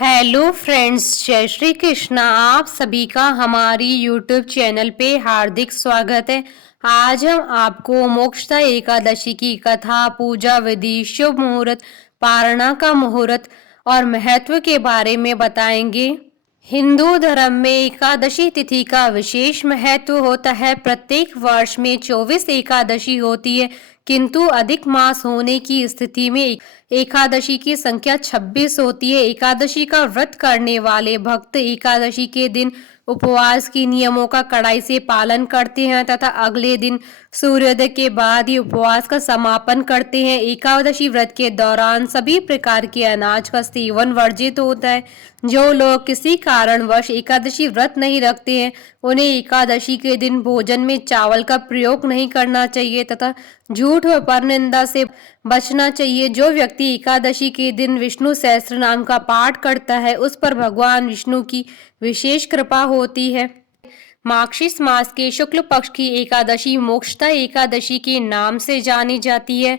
Hello friends, जय श्री कृष्णा। आप सभी का हमारी यूट्यूब चैनल पे हार्दिक स्वागत है। आज हम आपको मोक्षदा एकादशी की कथा, पूजा विधि, शुभ मुहूर्त, पारणा का मुहूर्त और महत्व के बारे में बताएंगे। हिंदू धर्म में एकादशी तिथि का विशेष महत्व होता है। प्रत्येक वर्ष में 24 एकादशी होती है, किंतु अधिक मास होने की स्थिति में एकादशी की संख्या 26 होती है। एकादशी का व्रत करने वाले भक्त एकादशी के दिन उपवास की नियमों का कड़ाई से पालन करते हैं तथा अगले दिन सूर्योदय के बाद ही उपवास का समापन करते हैं। एकादशी व्रत के दौरान सभी प्रकार के अनाज का सेवन वर्जित होता है। जो लोग किसी कारणवश एकादशी व्रत नहीं रखते हैं, उन्हें एकादशी के दिन भोजन में चावल का प्रयोग नहीं करना चाहिए तथा झूठ व परनिंदा से बचना चाहिए। जो व्यक्ति एकादशी के दिन विष्णु सहस्त्र नाम का पाठ करता है, उस पर भगवान विष्णु की विशेष कृपा होती है। मार्गशीर्ष मास के शुक्ल पक्ष की एकादशी मोक्षदा एकादशी के नाम से जानी जाती है।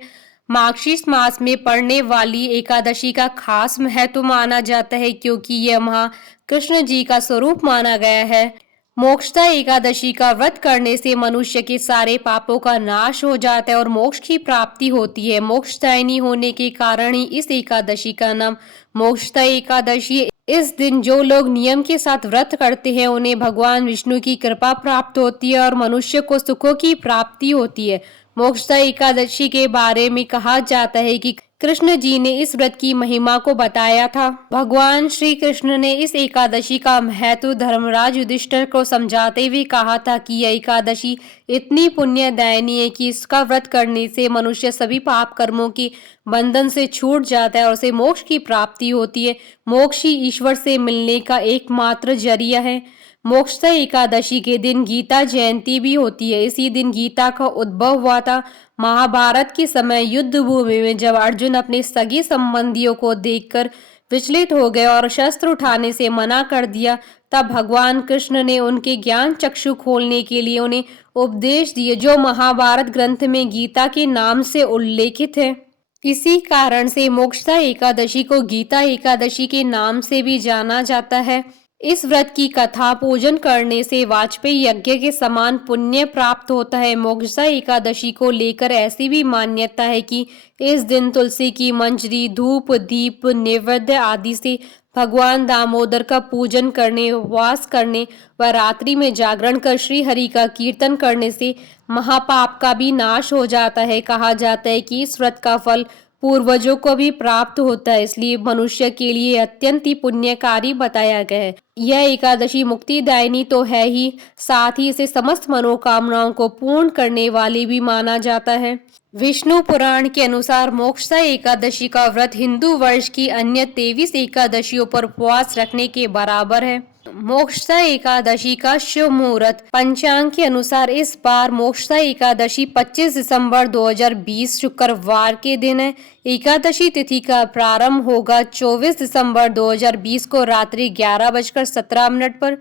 मार्गशीर्ष मास में पड़ने वाली एकादशी का खास महत्व माना जाता है, क्योंकि यह महाकृष्ण जी का स्वरूप माना गया है। मोक्षदा एकादशी का व्रत करने से मनुष्य के सारे पापों का नाश हो जाता है और मोक्ष की प्राप्ति होती है। मोक्षदायिनी होने के कारण ही इस एकादशी का नाम मोक्षदा एकादशी। इस दिन जो लोग नियम के साथ व्रत करते हैं, उन्हें भगवान विष्णु की कृपा प्राप्त होती है और मनुष्य को सुखों की प्राप्ति होती है। मोक्षदा एकादशी के बारे में कहा जाता है कि कृष्ण जी ने इस व्रत की महिमा को बताया था। भगवान श्री कृष्ण ने इस एकादशी का महत्व धर्मराज युधिष्ठिर को समझाते हुए कहा था कि यह एकादशी इतनी पुण्यदायिनी है कि इसका व्रत करने से मनुष्य सभी पाप कर्मों के बंधन से छूट जाता है और उसे मोक्ष की प्राप्ति होती है। मोक्ष ही ईश्वर से मिलने का एकमात्र जरिया है। मोक्षदा एकादशी के दिन गीता जयंती भी होती है। इसी दिन गीता का उद्भव हुआ था। महाभारत के समय युद्ध भूमि में जब अर्जुन अपने सगे संबंधियों को देखकर विचलित हो गए और शस्त्र उठाने से मना कर दिया, तब भगवान कृष्ण ने उनके ज्ञान चक्षु खोलने के लिए उन्हें उपदेश दिए, जो महाभारत ग्रंथ में गीता के नाम से उल्लेखित है। इसी कारण से मोक्षदा एकादशी को गीता एकादशी के नाम से भी जाना जाता है। इस व्रत की कथा पूजन करने से वाजपेयी यज्ञ के समान पुण्य प्राप्त होता है। मोक्षदा एकादशी को लेकर ऐसी भी मान्यता है कि इस दिन तुलसी की मंजरी, धूप, दीप, नैवेद्य आदि से भगवान दामोदर का पूजन करने, उपवास करने व रात्रि में जागरण कर श्री हरि का कीर्तन करने से महापाप का भी नाश हो जाता है। कहा जाता है कि इस व्रत का फल पूर्वजों को भी प्राप्त होता है, इसलिए मनुष्य के लिए अत्यंत ही पुण्यकारी बताया गया है। यह एकादशी मुक्तिदायिनी तो है ही, साथ ही इसे समस्त मनोकामनाओं को पूर्ण करने वाली भी माना जाता है। विष्णु पुराण के अनुसार मोक्षदा एकादशी का व्रत हिंदू वर्ष की अन्य 23 एकादशियों पर उपवास रखने के बराबर है। मोक्षदा एकादशी का शुभ मुहूर्त। पंचांग के अनुसार इस बार मोक्षदा एकादशी 25 दिसंबर 2020 शुक्रवार के दिन है। एकादशी तिथि का प्रारंभ होगा 24 दिसंबर 2020 को रात्रि 11:17 पर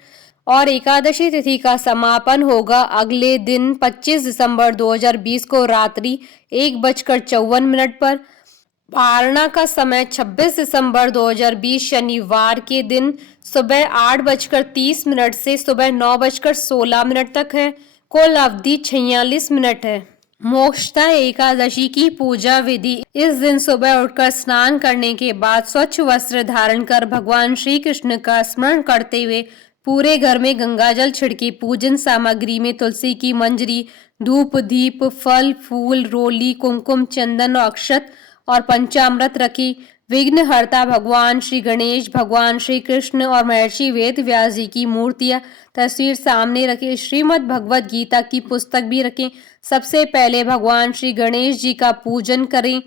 और एकादशी तिथि का समापन होगा अगले दिन 25 दिसंबर 2020 को रात्रि 1:54 पर। पारणा का समय 26 दिसंबर 2020 शनिवार के दिन सुबह 8:30 से सुबह 9:16 तक है। कुल अवधि 46 मिनट है। मोक्षदा एकादशी की पूजा विधि। इस दिन सुबह उठकर स्नान करने के बाद स्वच्छ वस्त्र धारण कर भगवान श्री कृष्ण का स्मरण करते हुए पूरे घर में गंगाजल छिड़के। पूजन सामग्री में तुलसी की मंजरी, धूप, दीप, फल, फूल, रोली, कुमकुम, चंदन और अक्षत और पंचामृत रखी। विघ्नहर्ता भगवान श्री गणेश, भगवान श्री कृष्ण और महर्षि वेद व्यास जी की मूर्तियां, तस्वीर सामने रखें। श्रीमद् भगवद गीता की पुस्तक भी रखें। सबसे पहले भगवान श्री गणेश जी का पूजन करें।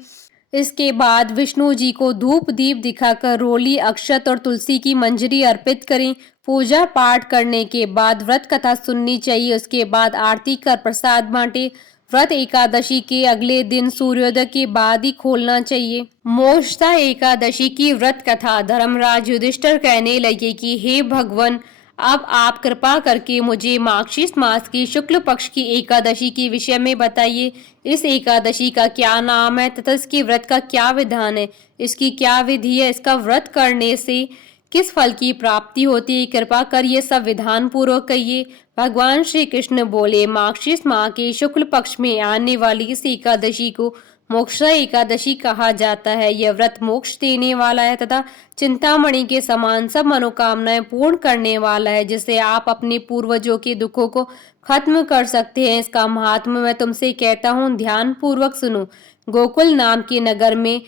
इसके बाद विष्णु जी को धूप दीप दिखाकर रोली, अक्षत और तुलसी की मंजरी अर्पित करें। पूजा पाठ करने के बाद व्रत कथा सुननी चाहिए। उसके बाद आरती कर प्रसाद बांटे। व्रत एकादशी के अगले दिन सूर्योदय के बाद ही खोलना चाहिए। मोक्षदा एकादशी की व्रत कथा। धर्मराज युधिष्ठिर कहने लगे कि हे भगवान, अब आप कृपा करके मुझे मार्गशीर्ष मास की शुक्ल पक्ष की एकादशी के विषय में बताइए। इस एकादशी का क्या नाम है तथा इसके व्रत का क्या विधान है, इसकी क्या विधि है, इसका व्रत करने से किस फल की प्राप्ति होती है, कृपा कर ये सब विधान पूर्वक कहिए। भगवान श्री कृष्ण बोले, मार्गशीर्ष माह के शुक्ल पक्ष में आने वाली इस एकादशी को मोक्षा एकादशी कहा जाता है। यह व्रत मोक्ष देने वाला है तथा चिंतामणि के समान सब मनोकामनाएं पूर्ण करने वाला है, जिससे आप अपने पूर्वजों के दुखों को खत्म कर सकते हैं। इसका महात्म्य मैं तुमसे कहता हूँ, ध्यान पूर्वक सुनो। गोकुल नाम के नगर में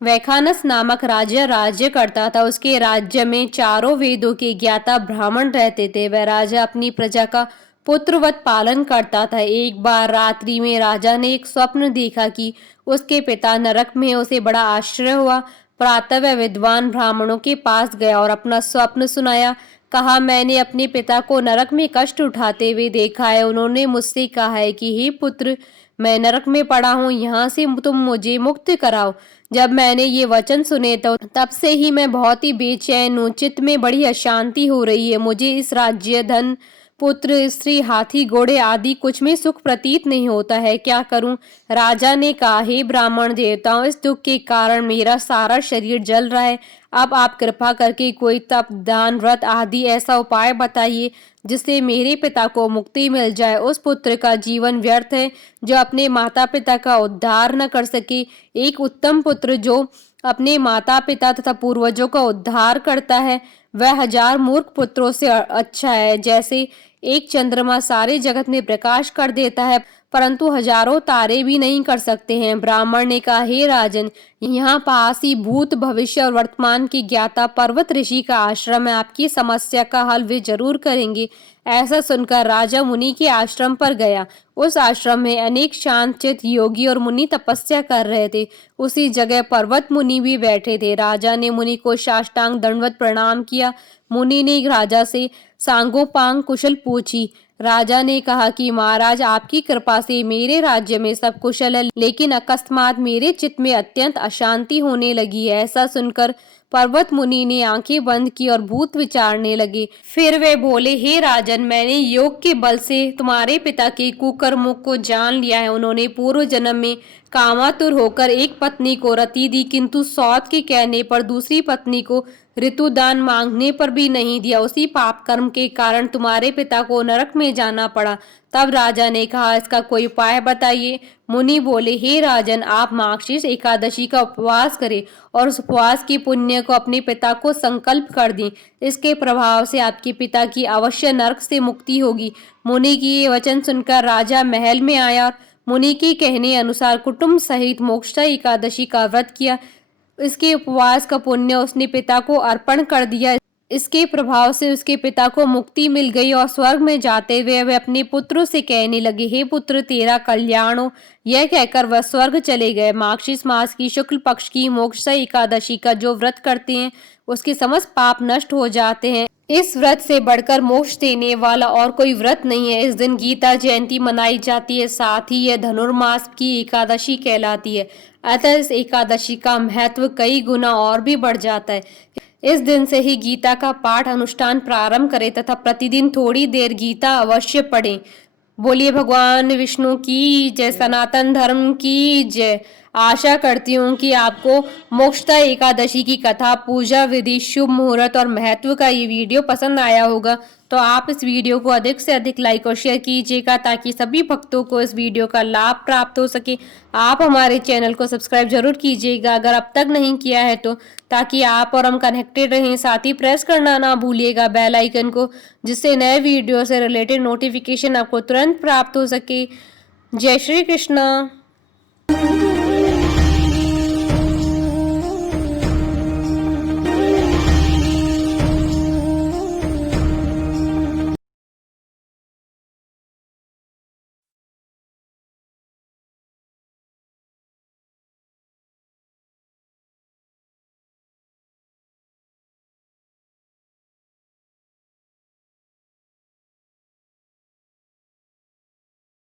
वैखानस नामक राजा राज्य करता था। उसके राज्य में चारों वेदों के ज्ञाता ब्राह्मण रहते थे। वह राजा अपनी प्रजा का पुत्रवत पालन करता था। एक बार रात्रि में राजा ने एक स्वप्न देखा कि उसके पिता नरक में। उसे बड़ा आश्चर्य हुआ। प्रातः वह विद्वान ब्राह्मणों के पास गया और अपना स्वप्न सुनाया। कहा, मैंने अपने पिता को नरक में कष्ट उठाते हुए देखा है। उन्होंने मुझसे कहा है कि हे पुत्र, मैं नरक में पड़ा हूँ, यहाँ से तुम मुझे मुक्त कराओ। जब मैंने ये वचन सुने तो तब से ही मैं बहुत ही बेचैन हूँ। चित्त में बड़ी अशांति हो रही है। मुझे इस राज्य, धन, पुत्र, स्त्री, हाथी, घोड़े आदि कुछ में सुख प्रतीत नहीं होता है। क्या करूं? राजा ने कहा, हे ब्राह्मण देवताओं, इस दुख के कारण मेरा सारा शरीर जल रहा है। अब आप कृपा करके कोई तप, दान, व्रत आदि ऐसा उपाय बताइए जिससे मेरे पिता को मुक्ति मिल जाए। उस पुत्र का जीवन व्यर्थ है जो अपने माता पिता का उद्धार न कर सके। एक उत्तम पुत्र जो अपने माता पिता तथा पूर्वजों का उद्धार करता है वह 1000 मूर्ख पुत्रों से अच्छा है। जैसे एक चंद्रमा सारे जगत में प्रकाश कर देता है परंतु हजारों तारे भी नहीं कर सकते हैं। ब्राह्मण ने कहा, हे राजन, यहाँ पास ही भूत, भविष्य और वर्तमान की ज्ञाता पर्वत ऋषि का आश्रम है। आपकी समस्या का हल वे जरूर करेंगे। ऐसा सुनकर राजा मुनि के आश्रम पर गया। उस आश्रम में अनेक शांतचित्त योगी और मुनि तपस्या कर रहे थे। उसी जगह पर्वत मुनि भी बैठे थे। राजा ने मुनि को साष्टांग दंडवत प्रणाम किया। मुनि ने राजा से सांगोपांग कुशल पूछी। राजा ने कहा कि महाराज, आपकी कृपा से मेरे राज्य में सब कुशल है, लेकिन अकस्मात मेरे चित्त में अत्यंत अशांति होने लगी है। ऐसा सुनकर पर्वत मुनि ने आंखें बंद की और भूत विचारने लगे। फिर वे बोले, हे राजन, मैंने योग के बल से तुम्हारे पिता के कुकर्मों को जान लिया है। उन्होंने पूर्व जन्म में कामातुर होकर एक पत्नी को रति दी, किंतु सौत के कहने पर दूसरी पत्नी को ऋतुदान मांगने पर भी नहीं दिया। उसी पाप कर्म के कारण तुम्हारे पिता को नरक में जाना पड़ा। तब राजा ने कहा, इसका कोई उपाय बताइए। मुनि बोले, हे राजन, आप मार्गशीर्ष एकादशी का उपवास करें और उस उपवास की पुण्य को अपने पिता को संकल्प कर दें। इसके प्रभाव से आपके पिता की अवश्य नरक से मुक्ति होगी। मुनि की ये वचन सुनकर राजा महल में आया और मुनि के कहने अनुसार कुटुंब सहित मोक्षा एकादशी का व्रत किया। इसके उपवास का पुण्य उसने पिता को अर्पण कर दिया। इसके प्रभाव से उसके पिता को मुक्ति मिल गई और स्वर्ग में जाते हुए वे अपने पुत्रों से कहने लगे, हे पुत्र, तेरा कल्याण हो। यह कहकर वह स्वर्ग चले गए। मार्गशीर्ष मास की शुक्ल पक्ष की मोक्षा एकादशी का जो व्रत करते हैं उसके समस्त पाप नष्ट हो जाते हैं। इस व्रत से बढ़कर मोक्ष देने वाला और कोई व्रत नहीं है। इस दिन गीता जयंती मनाई जाती है। साथ ही यह धनुर्मास की एकादशी कहलाती है। अतः इस एकादशी का महत्व कई गुना और भी बढ़ जाता है। इस दिन से ही गीता का पाठ अनुष्ठान प्रारंभ करें तथा प्रतिदिन थोड़ी देर गीता अवश्य पढ़ें। बोलिए भगवान विष्णु की जय, सनातन धर्म की जय। आशा करती हूँ कि आपको मोक्षदा एकादशी की कथा, पूजा विधि, शुभ मुहूर्त और महत्व का ये वीडियो पसंद आया होगा। तो आप इस वीडियो को अधिक से अधिक लाइक और शेयर कीजिएगा ताकि सभी भक्तों को इस वीडियो का लाभ प्राप्त हो सके। आप हमारे चैनल को सब्सक्राइब जरूर कीजिएगा अगर अब तक नहीं किया है तो, ताकि आप और हम कनेक्टेड रहें। साथ ही प्रेस करना ना भूलिएगा बेल आइकन को, जिससे नए वीडियो से रिलेटेड नोटिफिकेशन आपको तुरंत प्राप्त हो सके। जय श्री कृष्ण।